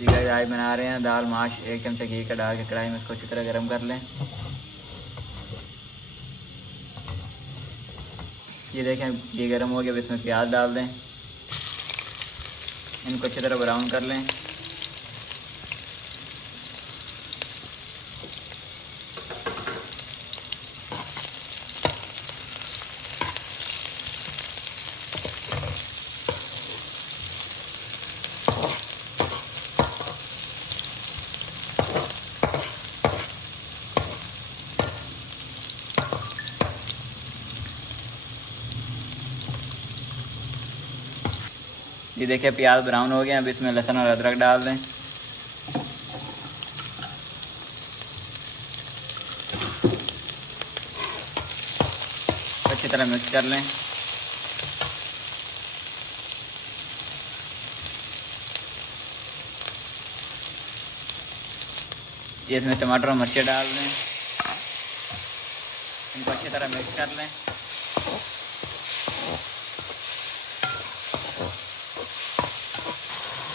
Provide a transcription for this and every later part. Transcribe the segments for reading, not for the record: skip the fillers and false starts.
जी guys, आज बना रहे हैं दाल माश। एक चमचा घी का डाल के कढ़ाई में इसको अच्छी तरह गर्म कर लें। ये देखें घी गर्म हो गया, अब इसमें प्याज डाल दें। इनको अच्छी तरह ब्राउन कर लें। ये देखिए प्याज ब्राउन हो गया, अब इसमें लहसुन और अदरक डाल दें। अच्छी तरह मिक्स कर लें। ये इसमें टमाटर और मिर्ची डाल दें। इनको अच्छी तरह मिक्स कर लें।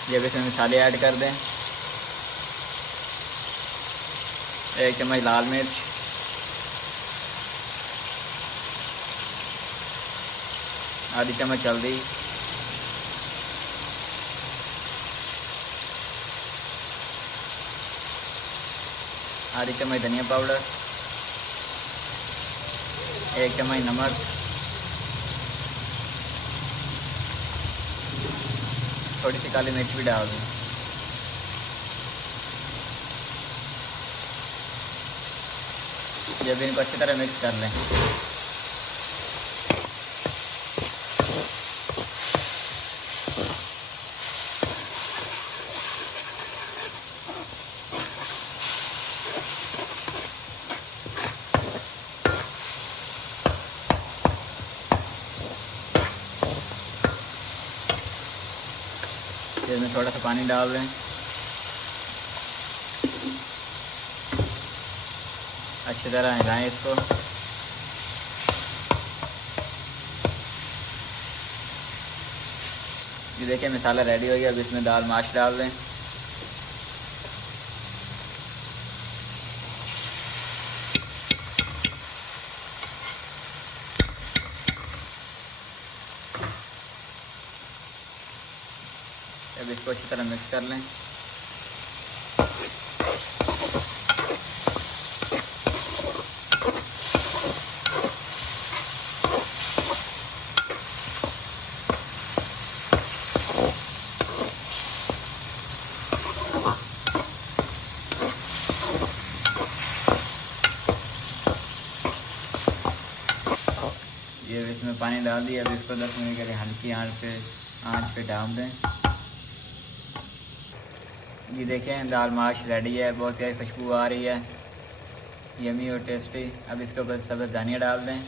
ये भी इसमें मसाले ऐड कर दें। 1 चम्मच लाल मिर्च, आधी चम्मच हल्दी, आधी चम्मच धनिया पाउडर, 1 चम्मच नमक, थोड़ी सी काली मिर्च भी डाल दें। ये भी इनको अच्छी तरह मिक्स कर लें। इसमें थोड़ा सा पानी डाल दें। अच्छी तरह हिलाएं इसको। ये देखिए मसाला रेडी हो गया, अब इसमें दाल माश डाल दें। अब इसको अच्छी तरह मिक्स कर लें। ये इसमें पानी डाल दिया, अब इसको 10 मिनट के लिए हल्की आंच पे डाल दें। ये देखें दाल माश रेडी है, बहुत प्यारी खुशबू आ रही है, यमी और टेस्टी। अब इसके ऊपर सब्ज़ धनिया डाल दें।